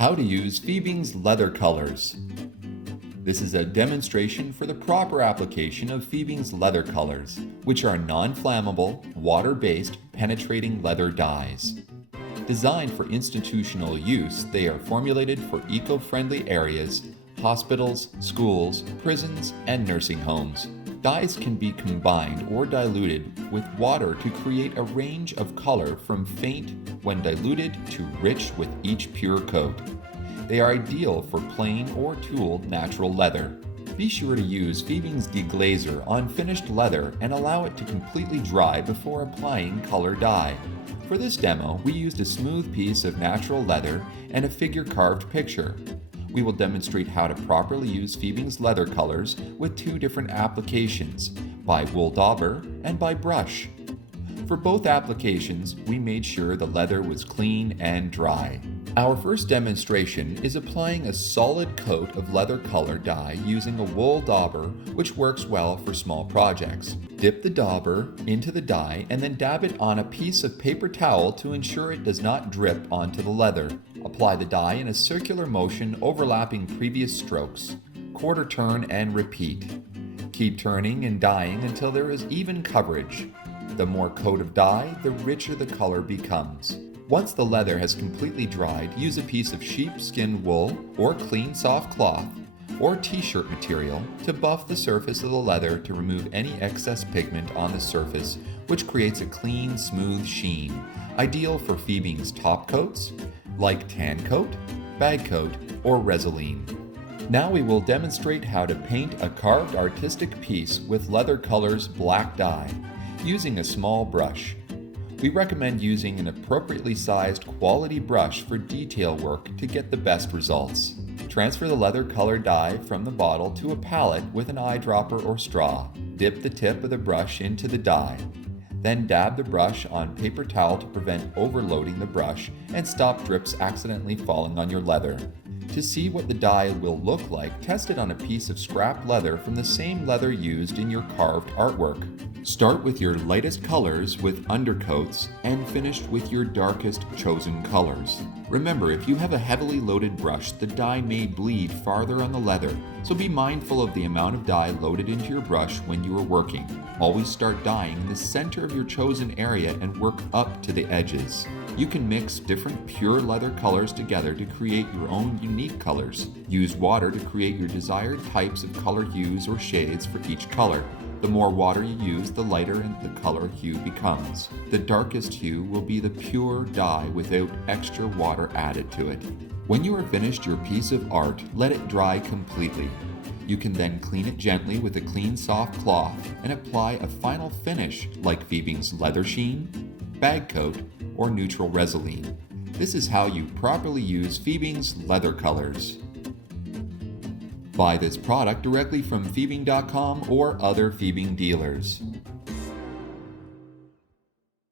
How to use FIEBING'S leather colors. This is a demonstration for the proper application of FIEBING'S leather colors, which are non-flammable, water-based, penetrating leather dyes. Designed for institutional use, they are formulated for eco-friendly areas, hospitals, schools, prisons, and nursing homes. Dyes can be combined or diluted with water to create a range of color from faint when diluted to rich with each pure coat. They are ideal for plain or tooled natural leather. Be sure to use FIEBING'S deglazer on finished leather and allow it to completely dry before applying color dye. For this demo, we used a smooth piece of natural leather and a figure-carved picture. We will demonstrate how to properly use FIEBING'S leather colors with two different applications, by wool dauber and by brush. For both applications, we made sure the leather was clean and dry. Our first demonstration is applying a solid coat of leather color dye using a wool dauber, which works well for small projects. Dip the dauber into the dye and then dab it on a piece of paper towel to ensure it does not drip onto the leather. Apply the dye in a circular motion overlapping previous strokes. Quarter turn and repeat. Keep turning and dyeing until there is even coverage. The more coat of dye, the richer the color becomes. Once the leather has completely dried, use a piece of sheepskin wool or clean soft cloth or t-shirt material to buff the surface of the leather to remove any excess pigment on the surface, which creates a clean, smooth sheen, ideal for FIEBING'S top coats, like tan coat, bag coat, or Resolene. Now we will demonstrate how to paint a carved artistic piece with leather colors black dye, using a small brush. We recommend using an appropriately sized quality brush for detail work to get the best results. Transfer the leather color dye from the bottle to a palette with an eyedropper or straw. Dip the tip of the brush into the dye. Then dab the brush on paper towel to prevent overloading the brush and stop drips accidentally falling on your leather. To see what the dye will look like, test it on a piece of scrap leather from the same leather used in your carved artwork. Start with your lightest colors with undercoats and finish with your darkest chosen colors. Remember, if you have a heavily loaded brush, the dye may bleed farther on the leather, so be mindful of the amount of dye loaded into your brush when you are working. Always start dyeing in the center of your chosen area and work up to the edges. You can mix different pure leather colors together to create your own unique colors. Use water to create your desired types of color hues or shades for each color. The more water you use, the lighter the color hue becomes. The darkest hue will be the pure dye without extra water added to it. When you are finished your piece of art, let it dry completely. You can then clean it gently with a clean soft cloth and apply a final finish like FIEBING'S leather sheen, bag coat, or neutral Resolene. This is how you properly use FIEBING'S leather colors. Buy this product directly from FIEBING.com or other FIEBING dealers.